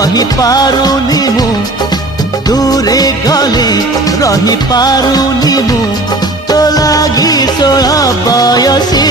रही पारुनी मु दूरे गले रही पारुनी मु तो लागी 16 बयसी